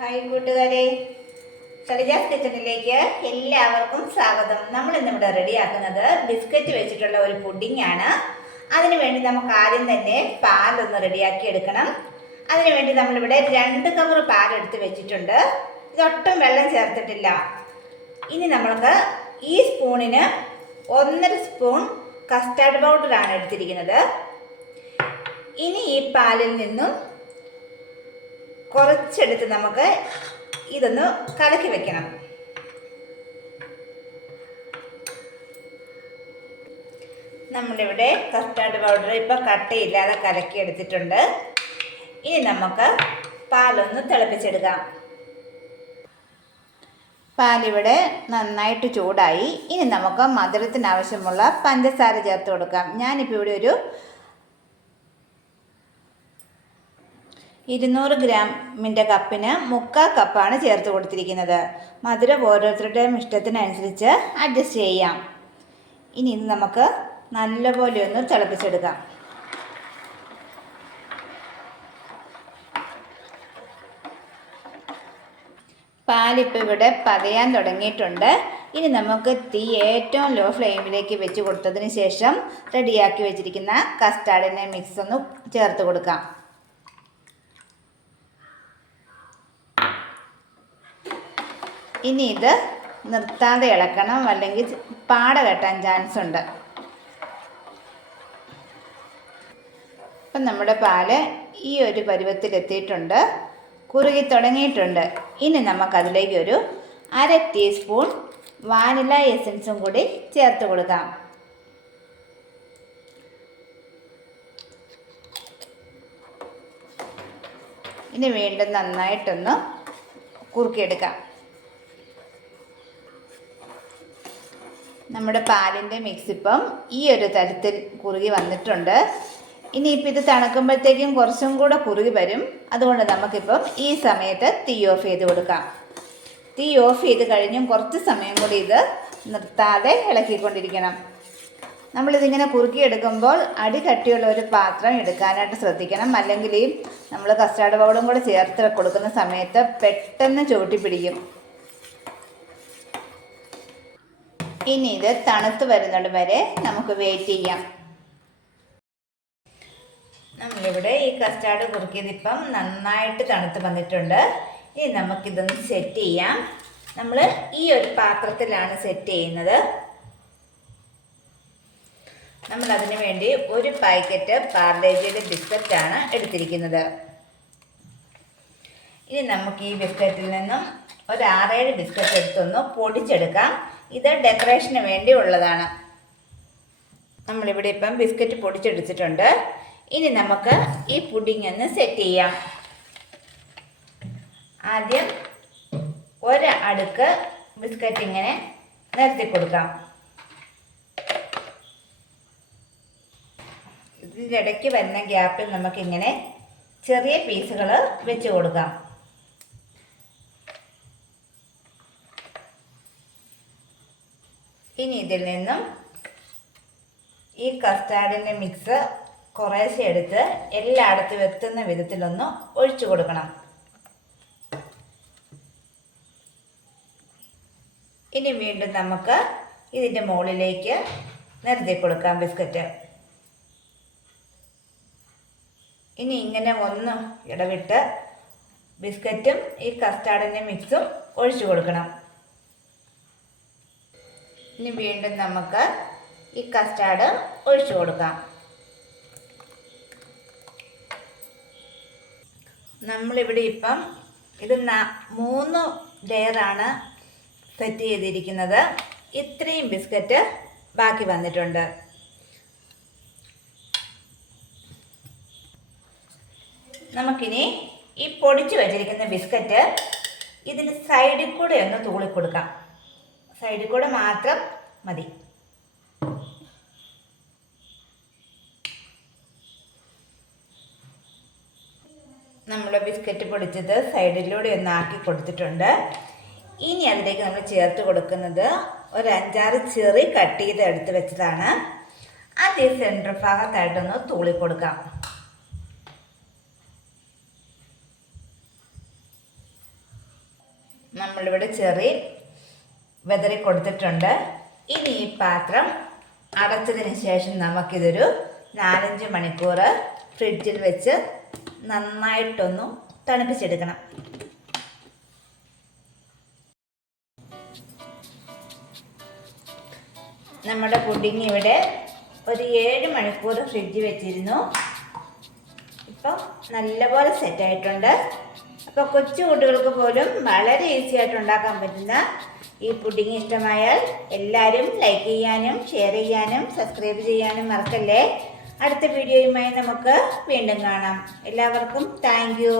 Hi കൂട്ടുകാരെ, സലിജാസ് കിച്ചണിലേക്ക് എല്ലാവർക്കും സ്വാഗതം. നമ്മൾ ഇന്നിവിടെ റെഡിയാക്കുന്നത് ബിസ്ക്കറ്റ് വെച്ചിട്ടുള്ള ഒരു പുഡിംഗ് ആണ്. അതിനുവേണ്ടി നമുക്ക് ആദ്യം തന്നെ പാലൊന്ന് റെഡിയാക്കി എടുക്കണം. അതിനുവേണ്ടി നമ്മളിവിടെ 2 കവർ പാലെടുത്ത് വെച്ചിട്ടുണ്ട്. ഇതൊട്ടും വെള്ളം ചേർത്തിട്ടില്ല. ഇനി നമ്മൾക്ക് ഈ സ്പൂണിന് 1.5 സ്പൂൺ കസ്റ്റാർഡ് പൗഡറാണ് എടുത്തിരിക്കുന്നത്. ഇനി ഈ പാലിൽ നിന്നും കുറച്ചെടുത്ത് നമുക്ക് ഇതൊന്ന് കലക്കി വെക്കണം. നമ്മളിവിടെ കസ്റ്റാർഡ് പൗഡർ ഇപ്പോൾ കട്ടയില്ലാതെ കലക്കി എടുത്തിട്ടുണ്ട്. ഇനി നമുക്ക് പാലൊന്ന് തിളപ്പിച്ചെടുക്കാം. പാലിവിടെ നന്നായിട്ട് ചൂടായി. ഇനി നമുക്ക് മധുരത്തിനാവശ്യമുള്ള പഞ്ചസാര ചേർത്ത് കൊടുക്കാം. ഞാനിപ്പോൾ ഇവിടെ ഒരു 200 ഗ്രാമിൻ്റെ കപ്പിന് 3/4 കപ്പാണ് ചേർത്ത് കൊടുത്തിരിക്കുന്നത്. മധുരം ഓരോരുത്തരുടെയും ഇഷ്ടത്തിനനുസരിച്ച് അഡ്ജസ്റ്റ് ചെയ്യാം. ഇനി ഇത് നമുക്ക് നല്ലപോലെ ഒന്ന് തിളപ്പിച്ചെടുക്കാം. പാലിപ്പോൾ ഇവിടെ പതയാൻ തുടങ്ങിയിട്ടുണ്ട്. ഇനി നമുക്ക് തീ ഏറ്റവും ലോ ഫ്ലെയിമിലേക്ക് വെച്ച് കൊടുത്തതിന് ശേഷം റെഡിയാക്കി വെച്ചിരിക്കുന്ന കസ്റ്റാർഡിൻ്റെ മിക്സ് ഒന്ന് ചേർത്ത് കൊടുക്കാം. ഇനി ഇത് നിർത്താതെ ഇളക്കണം, അല്ലെങ്കിൽ പാട കെട്ടാൻ ചാൻസ് ഉണ്ട്. ഇപ്പം നമ്മുടെ പാല് ഈ ഒരു പരുവത്തിലെത്തിയിട്ടുണ്ട്, കുറുകി തുടങ്ങിയിട്ടുണ്ട്. ഇനി നമുക്കതിലേക്ക് ഒരു 1/2 ടീസ്പൂൺ വാനില എസൻസും കൂടി ചേർത്ത് കൊടുക്കാം. ഇനി വീണ്ടും നന്നായിട്ടൊന്ന് കുറുക്കിയെടുക്കാം. നമ്മുടെ പാലിൻ്റെ മിക്സ് ഇപ്പം ഈ ഒരു തരത്തിൽ കുറുകി വന്നിട്ടുണ്ട്. ഇനിയിപ്പോൾ ഇത് തണുക്കുമ്പോഴത്തേക്കും കുറച്ചും കൂടെ കുറുകി വരും. അതുകൊണ്ട് നമുക്കിപ്പം ഈ സമയത്ത് തീ ഓഫ് ചെയ്ത് കൊടുക്കാം. തീ ഓഫ് ചെയ്ത് കഴിഞ്ഞും കുറച്ച് സമയം കൂടി ഇത് നിർത്താതെ ഇളക്കിക്കൊണ്ടിരിക്കണം. നമ്മളിതിങ്ങനെ കുറുക്കിയെടുക്കുമ്പോൾ അടി കട്ടിയുള്ള ഒരു പാത്രം എടുക്കാനായിട്ട് ശ്രദ്ധിക്കണം. അല്ലെങ്കിൽ നമ്മൾ കസ്റ്റാർഡ് പൗഡറും കൂടെ ചേർത്ത് കൊടുക്കുന്ന സമയത്ത് പെട്ടെന്ന് ചുവട്ടി പിടിക്കും. ഇനി ഇത് തണുത്ത് വരുന്നത് വരെ നമുക്ക് വെയിറ്റ് ചെയ്യാം. നമ്മളിവിടെ ഈ കസ്റ്റാർഡ് കുറുക്കിയത് ഇപ്പം നന്നായിട്ട് തണുത്ത് വന്നിട്ടുണ്ട്. ഇനി നമുക്കിതൊന്ന് സെറ്റ് ചെയ്യാം. നമ്മൾ ഈ ഒരു പാത്രത്തിലാണ് സെറ്റ് ചെയ്യുന്നത്. നമ്മളതിന് വേണ്ടി ഒരു പാക്കറ്റ് പാർലേജിയുടെ ബിസ്ക്കറ്റാണ് എടുത്തിരിക്കുന്നത്. ഇനി നമുക്ക് ഈ ബിസ്ക്കറ്റിൽ നിന്നും ഒരു 6-7 ബിസ്ക്കറ്റ് എടുത്തൊന്ന് പൊടിച്ചെടുക്കാം. ഇത് ഡെക്കറേഷന് വേണ്ടി ഉള്ളതാണ്. നമ്മളിവിടെ ഇപ്പം ബിസ്ക്കറ്റ് പൊടിച്ചെടുത്തിട്ടുണ്ട്. ഇനി നമുക്ക് ഈ പുഡിംഗ് ഒന്ന് സെറ്റ് ചെയ്യാം. ആദ്യം ഒരു അടുക്ക് ബിസ്ക്കറ്റ് ഇങ്ങനെ നിരത്തി കൊടുക്കാം. ഇതിൻ്റെ ഇടയ്ക്ക് വരുന്ന ഗ്യാപ്പിൽ നമുക്കിങ്ങനെ ചെറിയ പീസുകൾ വെച്ച് കൊടുക്കാം. ഇനി ഇതിൽ നിന്നും ഈ കസ്റ്റാർഡിൻ്റെ മിക്സ് കുറേശ്ശെ എടുത്ത് എല്ലായിടത്തും എത്തുന്ന വിധത്തിലൊന്ന് ഒഴിച്ചു കൊടുക്കണം. ഇനി വീണ്ടും നമുക്ക് ഇതിൻ്റെ മുകളിലേക്ക് നിരത്തി കൊടുക്കാം ബിസ്ക്കറ്റ്. ഇനി ഇങ്ങനെ ഒന്ന് ഇടവിട്ട് ബിസ്ക്കറ്റും ഈ കസ്റ്റാർഡിൻ്റെ മിക്സും ഒഴിച്ചു കൊടുക്കണം. ഇനി വീണ്ടും നമുക്ക് ഈ കസ്റ്റാർഡ് ഒഴിച്ചു കൊടുക്കാം. നമ്മളിവിടെ ഇപ്പം ഇത് 3 ലെയറാണ് സെറ്റ് ചെയ്തിരിക്കുന്നത്. ഇത്രയും ബിസ്ക്കറ്റ് ബാക്കി വന്നിട്ടുണ്ട്. നമുക്കിനി ഈ പൊടിച്ച് വച്ചിരിക്കുന്ന ബിസ്ക്കറ്റ് ഇതിന് സൈഡിൽ കൂടെ ഒന്ന് തൂളിക്കൊടുക്കാം. സൈഡിൽ കൂടെ മാത്രം മതി. നമ്മൾ ബിസ്ക്കറ്റ് പൊടിച്ചത് സൈഡിലൂടെ ഒന്ന് ആക്കി കൊടുത്തിട്ടുണ്ട്. ഇനി അതിലേക്ക് നമ്മൾ ചേർത്ത് കൊടുക്കുന്നത് ഒരു 5-6 ചെറി കട്ട് ചെയ്ത് എടുത്ത് വെച്ചതാണ്. അത് ഈ സെൻറ്റർ ഭാഗത്തായിട്ടൊന്ന് തൂളിക്കൊടുക്കാം. നമ്മളിവിടെ ചെറി വെതറി കൊടുത്തിട്ടുണ്ട്. ഇനി ഈ പാത്രം അടച്ചതിന് ശേഷം നമുക്കിതൊരു 4-5 മണിക്കൂർ ഫ്രിഡ്ജിൽ വെച്ച് നന്നായിട്ടൊന്ന് തണുപ്പിച്ചെടുക്കണം. നമ്മുടെ പുഡിങ് ഇവിടെ ഒരു 7 മണിക്കൂർ ഫ്രിഡ്ജിൽ വെച്ചിരുന്നു. ഇപ്പം നല്ലപോലെ സെറ്റായിട്ടുണ്ട്. അപ്പോൾ കൊച്ചു കുട്ടികൾക്ക് പോലും വളരെ ഈസി ആയിട്ട് ഉണ്ടാക്കാൻ പറ്റുന്ന ഈ പുഡിങ് ഇഷ്ടമായാൽ എല്ലാവരും ലൈക്ക് ചെയ്യാനും ഷെയർ ചെയ്യാനും സബ്സ്ക്രൈബ് ചെയ്യാനും മറക്കല്ലേ. അടുത്ത വീഡിയോയുമായി നമുക്ക് വീണ്ടും കാണാം. എല്ലാവർക്കും താങ്ക് യു.